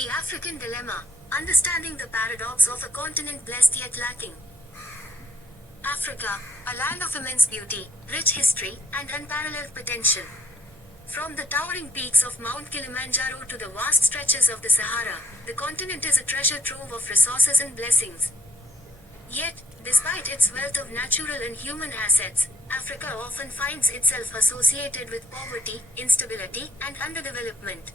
The African Dilemma, understanding the paradox of a continent blessed yet lacking. Africa, a land of immense beauty, rich history, and unparalleled potential. From the towering peaks of Mount Kilimanjaro to the vast stretches of the Sahara, the continent is a treasure trove of resources and blessings. Yet, despite its wealth of natural and human assets, Africa often finds itself associated with poverty, instability, and underdevelopment.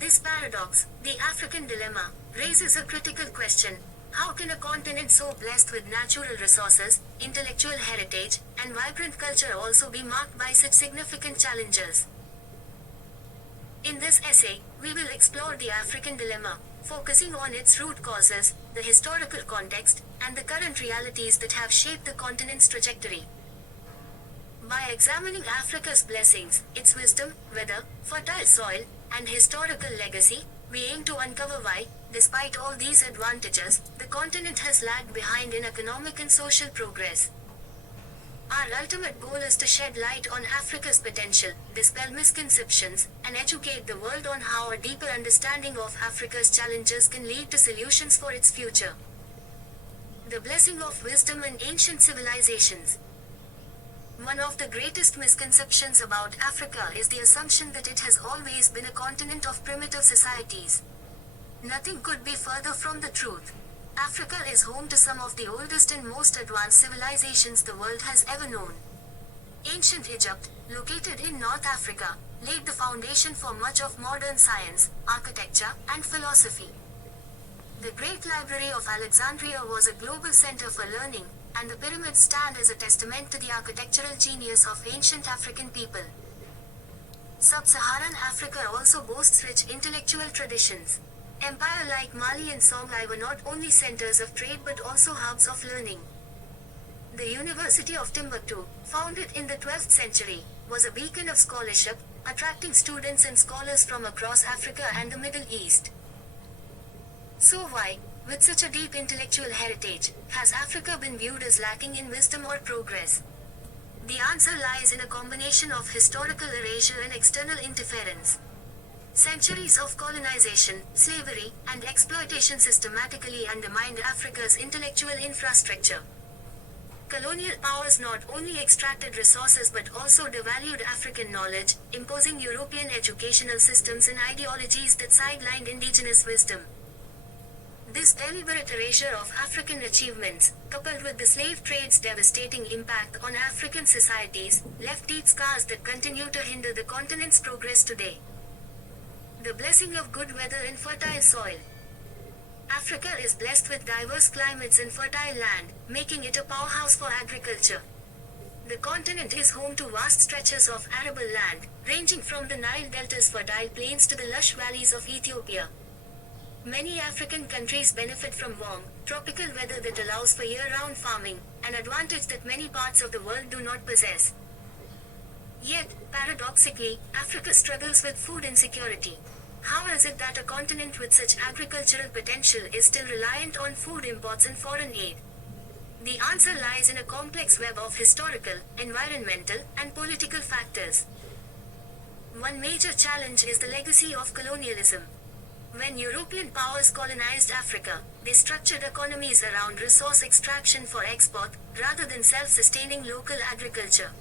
This paradox, the African dilemma, raises a critical question. How can a continent so blessed with natural resources, intellectual heritage, and vibrant culture also be marked by such significant challenges? In this essay, we will explore the African dilemma, focusing on its root causes, the historical context, and the current realities that have shaped the continent's trajectory. By examining Africa's blessings, its wisdom, weather, fertile soil, and historical legacy, we aim to uncover why, despite all these advantages, the continent has lagged behind in economic and social progress. Our ultimate goal is to shed light on Africa's potential, dispel misconceptions, and educate the world on how a deeper understanding of Africa's challenges can lead to solutions for its future. The blessing of wisdom in ancient civilizations. One of the greatest misconceptions about Africa is the assumption that it has always been a continent of primitive societies. Nothing could be further from the truth. Africa is home to some of the oldest and most advanced civilizations the world has ever known. Ancient Egypt, located in North Africa, laid the foundation for much of modern science, architecture, and philosophy. The Great Library of Alexandria was a global center for learning, and the pyramids stand as a testament to the architectural genius of ancient African people. Sub-Saharan Africa also boasts rich intellectual traditions. Empires like Mali and Songhai were not only centers of trade but also hubs of learning. The University of Timbuktu, founded in the 12th century, was a beacon of scholarship, attracting students and scholars from across Africa and the Middle East. So why, with such a deep intellectual heritage, has Africa been viewed as lacking in wisdom or progress? The answer lies in a combination of historical erasure and external interference. Centuries of colonization, slavery, and exploitation systematically undermined Africa's intellectual infrastructure. Colonial powers not only extracted resources but also devalued African knowledge, imposing European educational systems and ideologies that sidelined indigenous wisdom. This deliberate erasure of African achievements, coupled with the slave trade's devastating impact on African societies, left deep scars that continue to hinder the continent's progress today. The blessing of good weather and fertile soil. Africa is blessed with diverse climates and fertile land, making it a powerhouse for agriculture. The continent is home to vast stretches of arable land, ranging from the Nile Delta's fertile plains to the lush valleys of Ethiopia. Many African countries benefit from warm, tropical weather that allows for year-round farming, an advantage that many parts of the world do not possess. Yet, paradoxically, Africa struggles with food insecurity. How is it that a continent with such agricultural potential is still reliant on food imports and foreign aid? The answer lies in a complex web of historical, environmental, and political factors. One major challenge is the legacy of colonialism. When European powers colonized Africa, they structured economies around resource extraction for export, rather than self-sustaining local agriculture.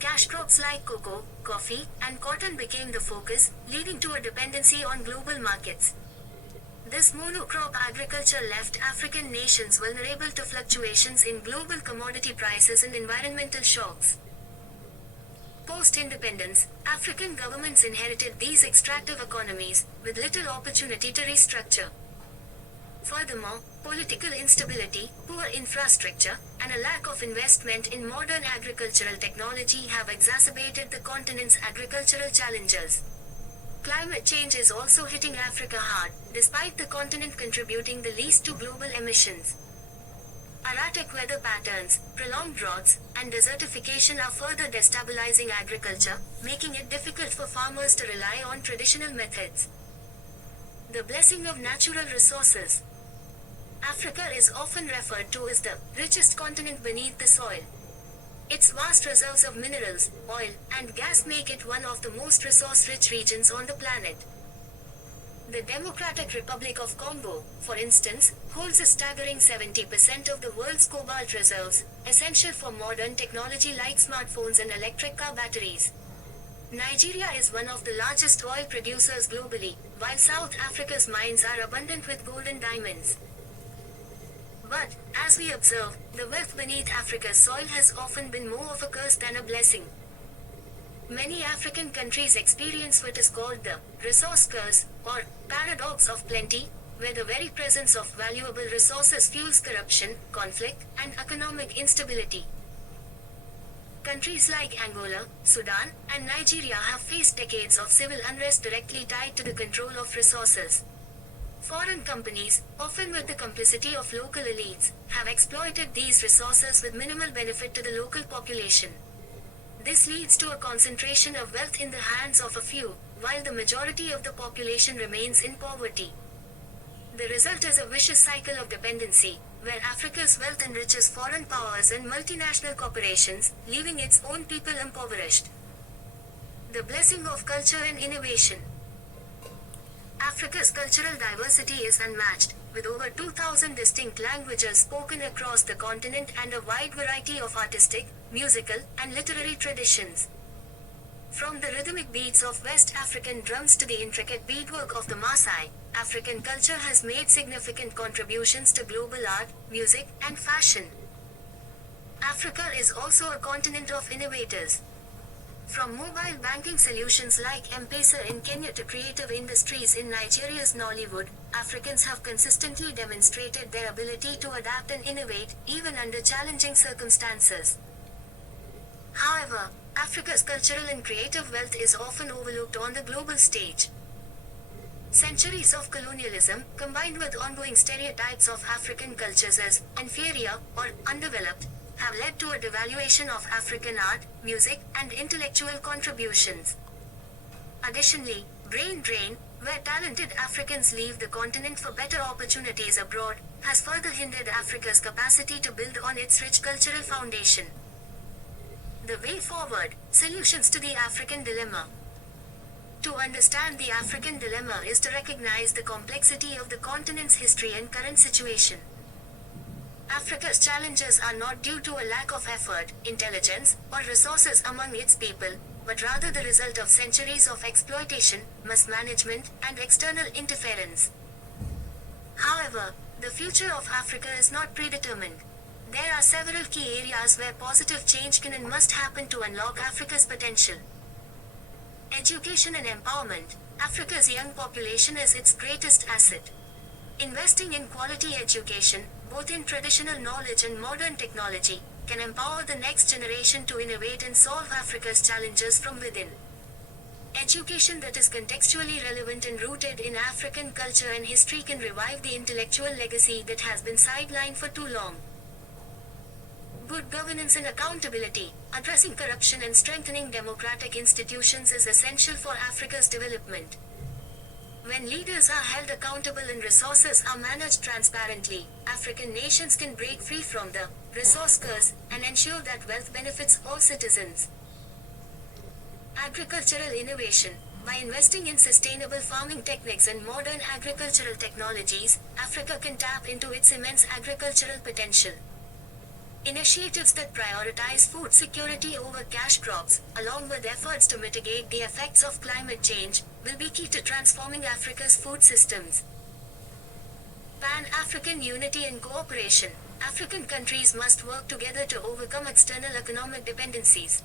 Cash crops like cocoa, coffee, and cotton became the focus, leading to a dependency on global markets. This monocrop agriculture left African nations vulnerable to fluctuations in global commodity prices and environmental shocks. Post-independence, African governments inherited these extractive economies, with little opportunity to restructure. Furthermore, political instability, poor infrastructure, and a lack of investment in modern agricultural technology have exacerbated the continent's agricultural challenges. Climate change is also hitting Africa hard, despite the continent contributing the least to global emissions. Erratic weather patterns, prolonged droughts, and desertification are further destabilizing agriculture, making it difficult for farmers to rely on traditional methods. The blessing of natural resources. Africa is often referred to as the richest continent beneath the soil. Its vast reserves of minerals, oil, and gas make it one of the most resource-rich regions on the planet. The Democratic Republic of Congo, for instance, holds a staggering 70% of the world's cobalt reserves, essential for modern technology like smartphones and electric car batteries. Nigeria is one of the largest oil producers globally, while South Africa's mines are abundant with gold and diamonds. But, as we observe, the wealth beneath Africa's soil has often been more of a curse than a blessing. Many African countries experience what is called the resource curse, or paradox of plenty, where the very presence of valuable resources fuels corruption, conflict, and economic instability. Countries like Angola, Sudan, and Nigeria have faced decades of civil unrest directly tied to the control of resources. Foreign companies, often with the complicity of local elites, have exploited these resources with minimal benefit to the local population. This leads to a concentration of wealth in the hands of a few, while the majority of the population remains in poverty. The result is a vicious cycle of dependency, where Africa's wealth enriches foreign powers and multinational corporations, leaving its own people impoverished. The blessing of culture and innovation. Africa's cultural diversity is unmatched, with over 2,000 distinct languages spoken across the continent and a wide variety of artistic, musical, and literary traditions. From the rhythmic beats of West African drums to the intricate beadwork of the Maasai, African culture has made significant contributions to global art, music, and fashion. Africa is also a continent of innovators. From mobile banking solutions like M-Pesa in Kenya to creative industries in Nigeria's Nollywood, Africans have consistently demonstrated their ability to adapt and innovate, even under challenging circumstances. However, Africa's cultural and creative wealth is often overlooked on the global stage. Centuries of colonialism, combined with ongoing stereotypes of African cultures as inferior or undeveloped, have led to a devaluation of African art, music, and intellectual contributions. Additionally, brain drain, where talented Africans leave the continent for better opportunities abroad, has further hindered Africa's capacity to build on its rich cultural foundation. The way forward, solutions to the African dilemma. To understand the African dilemma is to recognize the complexity of the continent's history and current situation. Africa's challenges are not due to a lack of effort, intelligence, or resources among its people, but rather the result of centuries of exploitation, mismanagement, and external interference. However, the future of Africa is not predetermined. There are several key areas where positive change can and must happen to unlock Africa's potential. Education and empowerment. Africa's young population is its greatest asset. Investing in quality education, both in traditional knowledge and modern technology, can empower the next generation to innovate and solve Africa's challenges from within. Education that is contextually relevant and rooted in African culture and history can revive the intellectual legacy that has been sidelined for too long. Good governance and accountability. Addressing corruption and strengthening democratic institutions is essential for Africa's development. When leaders are held accountable and resources are managed transparently, African nations can break free from the resource curse and ensure that wealth benefits all citizens. Agricultural innovation. By investing in sustainable farming techniques and modern agricultural technologies, Africa can tap into its immense agricultural potential. Initiatives that prioritize food security over cash crops, along with efforts to mitigate the effects of climate change, will be key to transforming Africa's food systems. Pan-African unity and cooperation. African countries must work together to overcome external economic dependencies.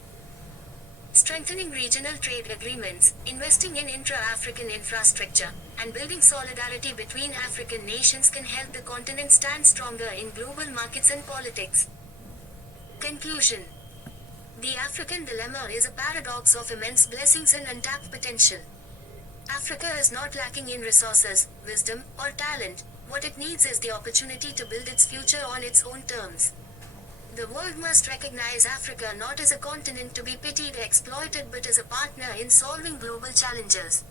Strengthening regional trade agreements, investing in intra-African infrastructure, and building solidarity between African nations can help the continent stand stronger in global markets and politics. Conclusion. The African dilemma is a paradox of immense blessings and untapped potential. Africa is not lacking in resources, wisdom, or talent. What it needs is the opportunity to build its future on its own terms. The world must recognize Africa not as a continent to be pitied or exploited but as a partner in solving global challenges.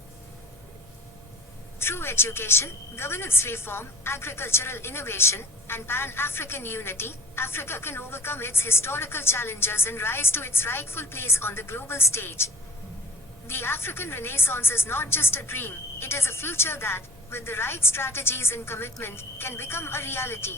Through education, governance reform, agricultural innovation, and Pan-African unity, Africa can overcome its historical challenges and rise to its rightful place on the global stage. The African Renaissance is not just a dream, It is a future that, with the right strategies and commitment, can become a reality.